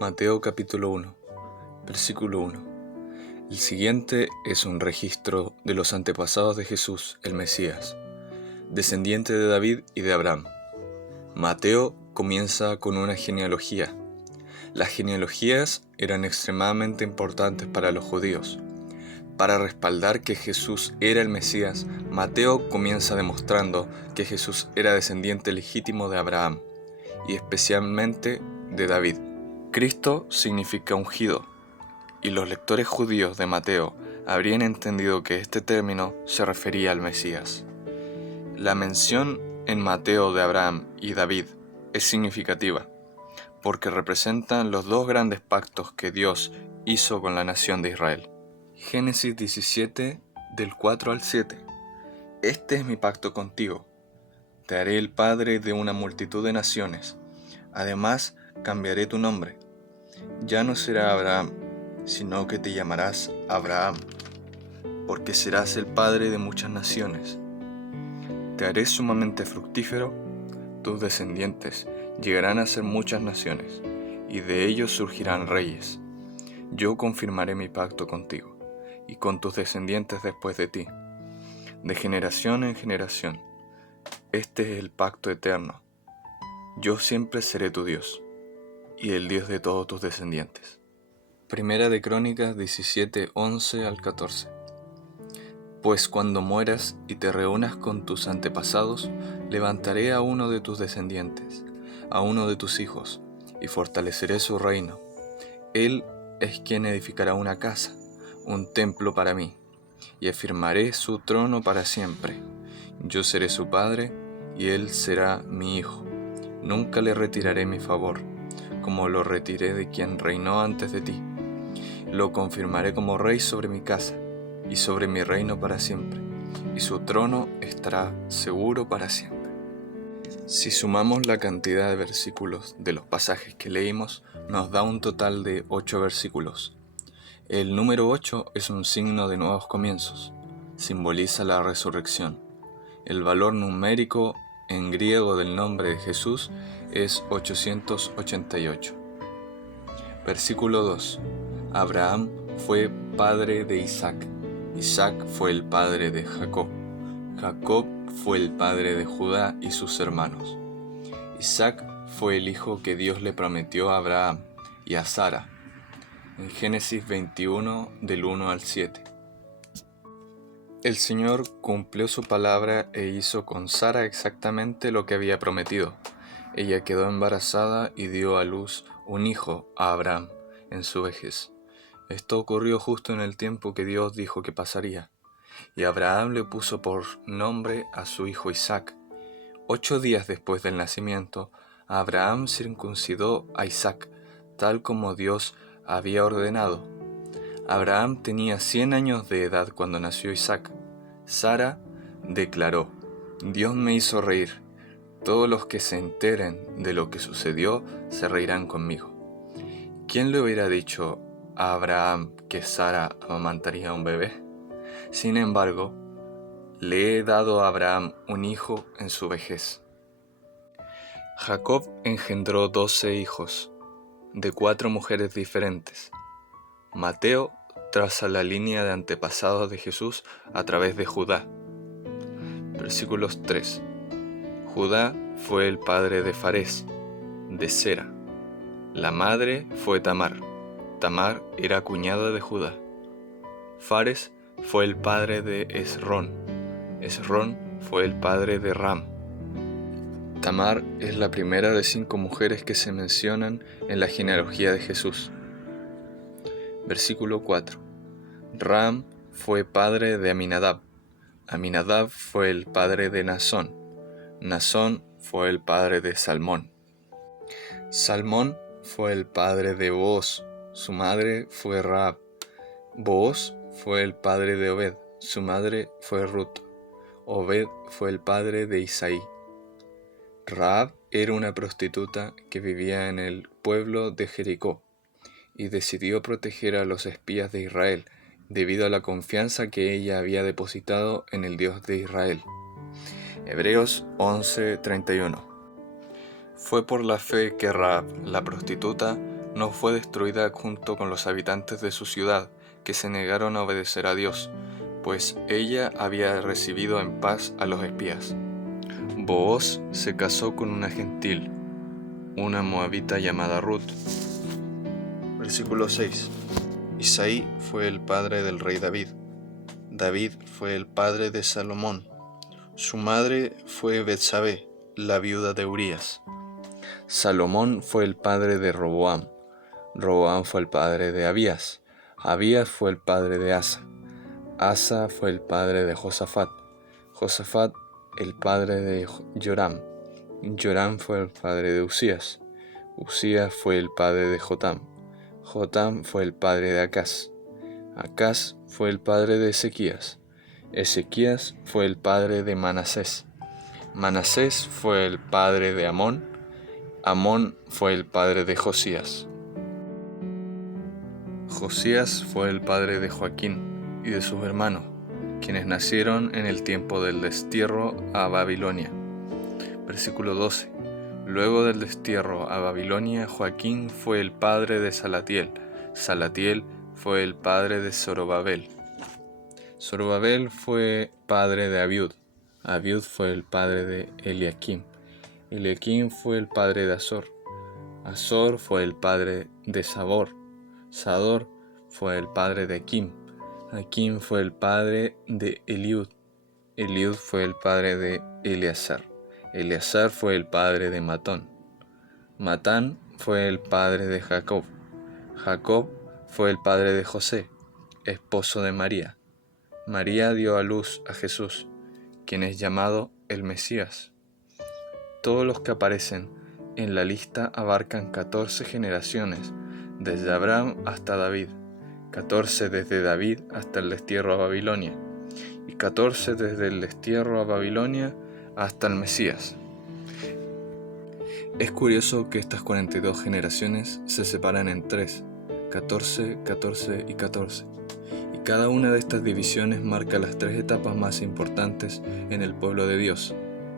Mateo capítulo 1, versículo 1. El siguiente es un registro de los antepasados de Jesús, el Mesías, descendiente de David y de Abraham. Mateo comienza con una genealogía. Las genealogías eran extremadamente importantes para los judíos. Para respaldar que Jesús era el Mesías, Mateo comienza demostrando que Jesús era descendiente legítimo de Abraham, y especialmente de David. Cristo significa ungido, y los lectores judíos de Mateo habrían entendido que este término se refería al Mesías. La mención en Mateo de Abraham y David es significativa, porque representan los dos grandes pactos que Dios hizo con la nación de Israel. Génesis 17, del 4 al 7. Este es mi pacto contigo. Te haré el padre de una multitud de naciones. Además, cambiaré tu nombre. Ya no será Abraham, sino que te llamarás Abraham, porque serás el padre de muchas naciones. Te haré sumamente fructífero, tus descendientes llegarán a ser muchas naciones, y de ellos surgirán reyes. Yo confirmaré mi pacto contigo, y con tus descendientes después de ti, de generación en generación. Este es el pacto eterno. Yo siempre seré tu Dios, y el Dios de todos tus descendientes. Primera de Crónicas 17, 11 al 14. Pues cuando mueras y te reúnas con tus antepasados, levantaré a uno de tus descendientes, a uno de tus hijos, y fortaleceré su reino. Él es quien edificará una casa, un templo para mí, y afirmaré su trono para siempre. Yo seré su padre, y él será mi hijo. Nunca le retiraré mi favor, como lo retiré de quien reinó antes de ti. Lo confirmaré como rey sobre mi casa y sobre mi reino para siempre, y su trono estará seguro para siempre. Si sumamos la cantidad de versículos de los pasajes que leímos, nos da un total de 8 versículos. El número 8 es un signo de nuevos comienzos, simboliza la resurrección. El valor numérico en griego del nombre de Jesús es 888. Versículo 2. Abraham fue padre de Isaac. Isaac fue el padre de Jacob. Jacob fue el padre de Judá y sus hermanos. Isaac fue el hijo que Dios le prometió a Abraham y a Sara. En Génesis 21, del 1 al 7. El Señor cumplió su palabra e hizo con Sara exactamente lo que había prometido. Ella quedó embarazada y dio a luz un hijo a Abraham en su vejez. Esto ocurrió justo en el tiempo que Dios dijo que pasaría, y Abraham le puso por nombre a su hijo Isaac. 8 días después del nacimiento, Abraham circuncidó a Isaac, tal como Dios había ordenado. Abraham tenía 100 años de edad cuando nació Isaac. Sara declaró: Dios me hizo reír. Todos los que se enteren de lo que sucedió se reirán conmigo. ¿Quién le hubiera dicho a Abraham que Sara amamantaría un bebé? Sin embargo, le he dado a Abraham un hijo en su vejez. Jacob engendró 12 hijos, de 4 mujeres diferentes. Mateo traza la línea de antepasados de Jesús a través de Judá. Versículos 3. Judá fue el padre de Farés, de Sera. La madre fue Tamar. Tamar era cuñada de Judá. Fares fue el padre de Esrón. Esrón fue el padre de Ram. Tamar es la primera de 5 mujeres que se mencionan en la genealogía de Jesús. Versículo 4. Ram fue padre de Aminadab. Aminadab fue el padre de Nasón. Nasón fue el padre de Salmón. Salmón fue el padre de Booz. Su madre fue Rahab. Booz fue el padre de Obed. Su madre fue Ruth. Obed fue el padre de Isaí. Rahab era una prostituta que vivía en el pueblo de Jericó y decidió proteger a los espías de Israel debido a la confianza que ella había depositado en el Dios de Israel. Hebreos 11:31. Fue por la fe que Rahab, la prostituta, no fue destruida junto con los habitantes de su ciudad, que se negaron a obedecer a Dios, pues ella había recibido en paz a los espías. Booz se casó con una gentil, una moabita llamada Ruth. Versículo 6. Isaí fue el padre del rey David. David fue el padre de Salomón. Su madre fue Betsabé, la viuda de Urías. Salomón fue el padre de Roboam. Roboam fue el padre de Abías. Abías fue el padre de Asa. Asa fue el padre de Josafat. Josafat el padre de Joram. Joram fue el padre de Usías. Usías fue el padre de Jotam. Jotam fue el padre de Acaz. Acaz fue el padre de Ezequías. Ezequías fue el padre de Manasés. Manasés fue el padre de Amón. Amón fue el padre de Josías. Josías fue el padre de Joaquín y de sus hermanos, quienes nacieron en el tiempo del destierro a Babilonia. Versículo 12. Luego del destierro a Babilonia, Joaquín fue el padre de Salatiel. Salatiel fue el padre de Zorobabel. Zorobabel fue padre de Abiud. Abiud fue el padre de Eliakim. Eliakim fue el padre de Azor. Azor fue el padre de Sabor. Sador fue el padre de Akim. Akim fue el padre de Eliud. Eliud fue el padre de Eleazar. Eleazar fue el padre de Matón. Matán fue el padre de Jacob. Jacob fue el padre de José, esposo de María. María dio a luz a Jesús, quien es llamado el Mesías. Todos los que aparecen en la lista abarcan 14 generaciones, desde Abraham hasta David, 14 desde David hasta el destierro a Babilonia, y 14 desde el destierro a Babilonia hasta el Mesías. Es curioso que estas 42 generaciones se separan en 3, 14, 14 y 14, y cada una de estas divisiones marca las 3 etapas más importantes en el pueblo de Dios,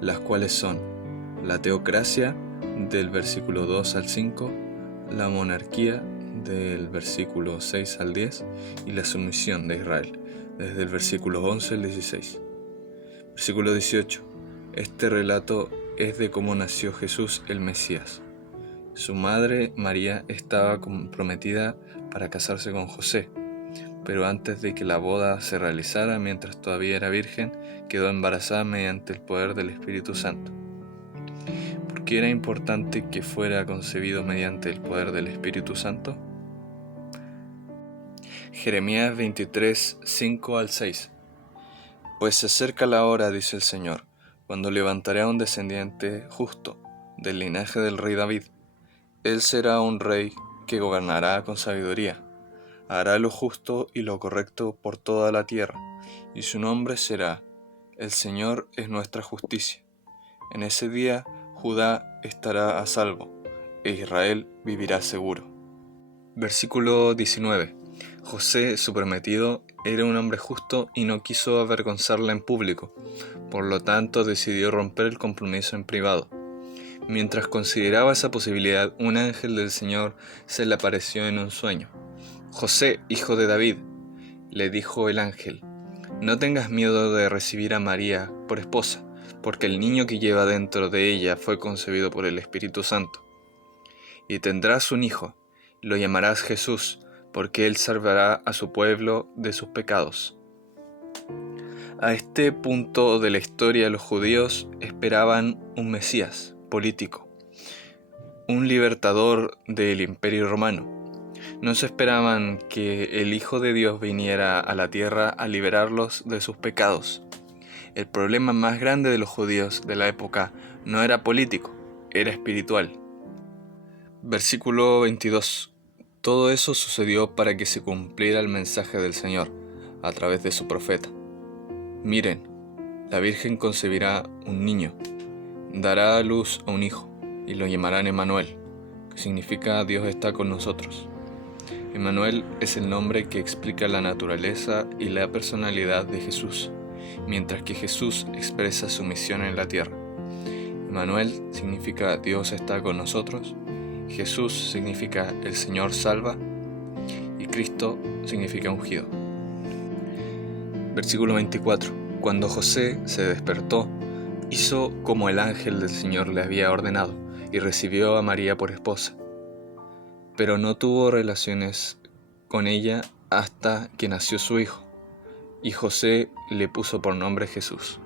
las cuales son la teocracia del versículo 2 al 5, la monarquía del versículo 6 al 10 y la sumisión de Israel, desde el versículo 11 al 16. Versículo 18. Este relato es de cómo nació Jesús el Mesías. Su madre María estaba comprometida para casarse con José, pero antes de que la boda se realizara, mientras todavía era virgen, quedó embarazada mediante el poder del Espíritu Santo. ¿Por qué era importante que fuera concebido mediante el poder del Espíritu Santo? Jeremías 23, 5 al 6. Pues se acerca la hora, dice el Señor, cuando levantaré a un descendiente justo del linaje del rey David. Él será un rey que gobernará con sabiduría, hará lo justo y lo correcto por toda la tierra, y su nombre será: El Señor es nuestra justicia. En ese día Judá estará a salvo, e Israel vivirá seguro. Versículo 19. José, su prometido, era un hombre justo y no quiso avergonzarla en público, por lo tanto decidió romper el compromiso en privado. Mientras consideraba esa posibilidad, un ángel del Señor se le apareció en un sueño. José, hijo de David, le dijo el ángel, no tengas miedo de recibir a María por esposa, porque el niño que lleva dentro de ella fue concebido por el Espíritu Santo. Y tendrás un hijo, lo llamarás Jesús, porque él salvará a su pueblo de sus pecados. A este punto de la historia, los judíos esperaban un Mesías político, un libertador del Imperio Romano. No se esperaban que el Hijo de Dios viniera a la tierra a liberarlos de sus pecados. El problema más grande de los judíos de la época no era político, era espiritual. Versículo 22. Todo eso sucedió para que se cumpliera el mensaje del Señor a través de su profeta. Miren, la Virgen concebirá un niño, dará a luz a un hijo y lo llamarán Emmanuel, que significa Dios está con nosotros. Emmanuel es el nombre que explica la naturaleza y la personalidad de Jesús, mientras que Jesús expresa su misión en la tierra. Emmanuel significa Dios está con nosotros Jesús significa el Señor salva y Cristo significa ungido. Versículo 24. Cuando José se despertó, hizo como el ángel del Señor le había ordenado y recibió a María por esposa, pero no tuvo relaciones con ella hasta que nació su hijo, y José le puso por nombre Jesús.